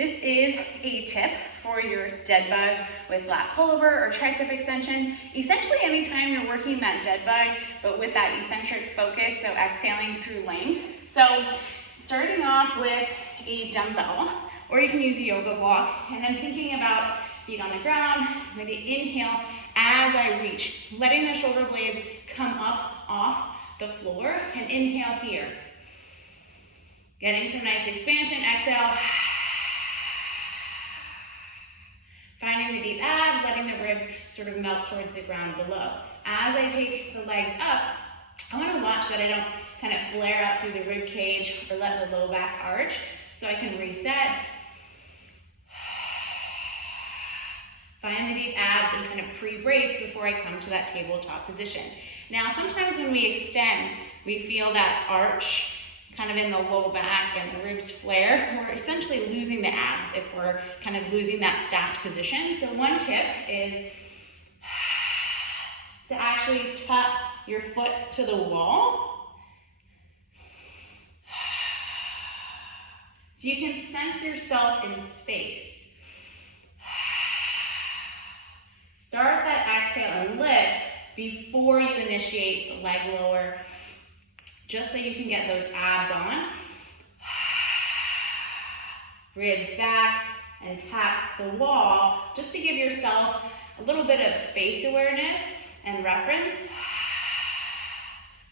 This is a tip for your dead bug with lat pullover or tricep extension. Essentially anytime you're working that dead bug, but with that eccentric focus, so exhaling through length. So starting off with a dumbbell, or you can use a yoga block, and I'm thinking about feet on the ground. I'm going to inhale as I reach, letting the shoulder blades come up off the floor, and inhale here. Getting some nice expansion, exhale. Finding the deep abs, letting the ribs sort of melt towards the ground below. As I take the legs up, I want to watch that I don't kind of flare up through the rib cage or let the low back arch, so I can reset. Find the deep abs and kind of pre-brace before I come to that tabletop position. Now, sometimes when we extend, we feel that arch kind of in the low back and the ribs flare. We're essentially losing the abs if we're kind of losing that stacked position. So one tip is to actually tuck your foot to the wall. So you can sense yourself in space. Start that exhale and lift before you initiate the leg lower, just so you can get those abs on. Ribs back and tap the wall, just to give yourself a little bit of space awareness and reference.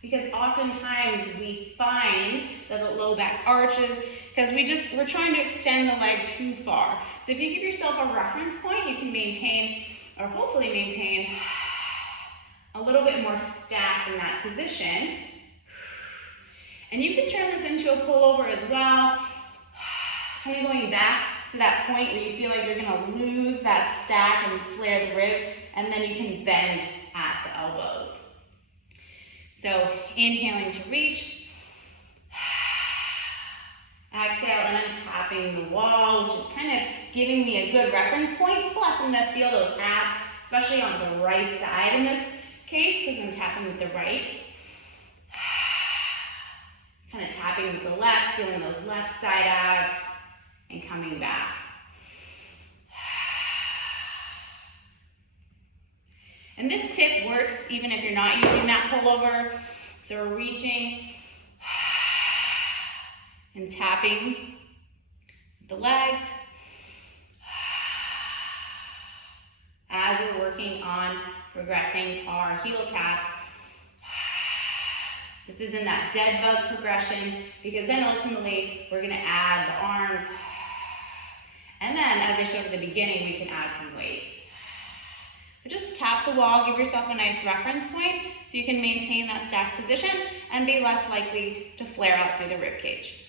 Because oftentimes we find that the low back arches because we're trying to extend the leg too far. So if you give yourself a reference point, you can maintain, or hopefully maintain, a little bit more stack in that position. And you can turn this into a pullover as well, kind of going back to that point where you feel like you're going to lose that stack and flare the ribs, and then you can bend at the elbows. So inhaling to reach, exhale, and I'm tapping the wall, which is kind of giving me a good reference point. Plus I'm going to feel those abs, especially on the right side in this case, because I'm tapping with the right. Kind of tapping with the left, feeling those left side abs, and coming back. And this tip works even if you're not using that pullover. So we're reaching and tapping the legs as we're working on progressing our heel taps. This is in that dead bug progression, because then ultimately we're going to add the arms. And then, as I showed at the beginning, we can add some weight. But just tap the wall, give yourself a nice reference point so you can maintain that stacked position and be less likely to flare out through the rib cage.